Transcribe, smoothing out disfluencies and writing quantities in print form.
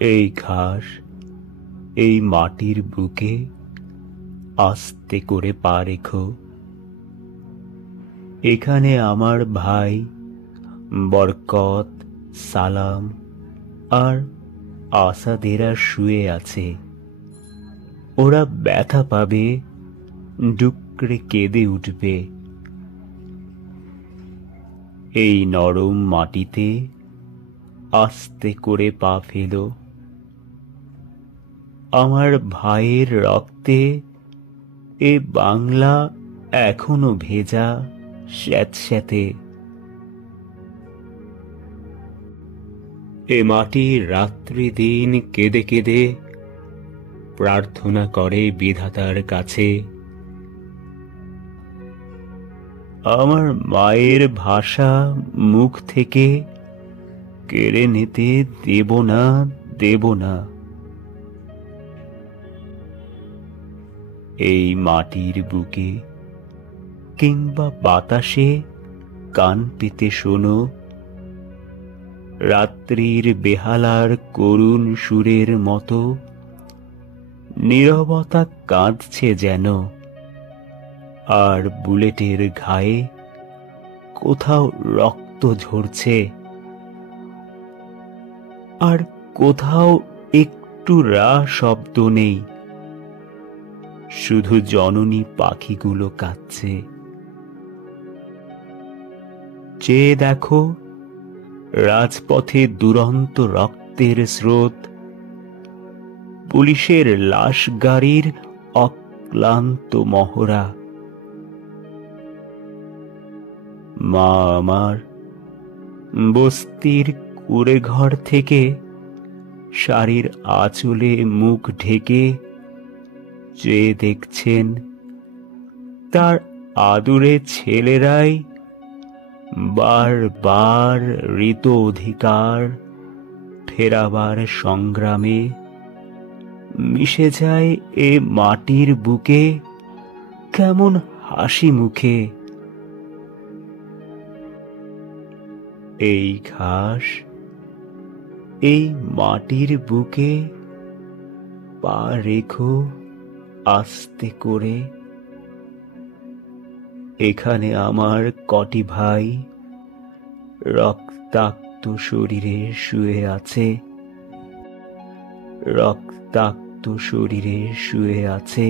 এই ঘাস, এই মাটির বুকে আস্তে করে পা রেখো। এখানে আমার ভাই বরকত, সালাম আর আসাদেরা শুয়ে আছে। ওরা ব্যথা পাবে, ডুকরে কেঁদে উঠবে। এই নরম মাটিতে আস্তে করে পা ফেলো। আমার ভাইয়ের রক্তে এ বাংলা এখনো ভেজা, স্যাঁতস্যাঁতে। এ মাটি রাত্রি দিন কেঁদে কেঁদে প্রার্থনা করে বিধাতার কাছে, আমার মায়ের ভাষা মুখ থেকে কেড়ে নিতে দেব না, দেব না। এই মাটির বুকে কিংবা বাতাসে কান পেতে শোনো, রাত্রির বেহালার করুণ সুরের মতো নীরবতা কাঁদছে যেন। আর বুলেটের ঘায়ে কোথাও রক্ত ঝরছে, আর কোথাও একটু রা শব্দ নেই, শুধু জননী পাখিগুলো কাঁদছে। চেয়ে দেখো, রাজপথে দুরন্ত রক্তের স্রোত, পুলিশের লাশ গাড়ির অক্লান্ত মহড়া। মা আমার বস্তির কুঁড়ে ঘর থেকে শাড়ির আঁচলে মুখ ঢেকে চেয়ে দেখছেন, তার আদুরে ছেলেরাই বারবার ঋত অধিকার ফেরাবার সংগ্রামে মিশে যায় এ মাটির বুকে কেমন হাসি মুখে। এই ঘাস, এই মাটির বুকে পা রেখো আস্তে করে। এখানে আমার কটি ভাই রক্তাক্ত শরীরে শুয়ে আছে, রক্তাক্ত শরীরে শুয়ে আছে।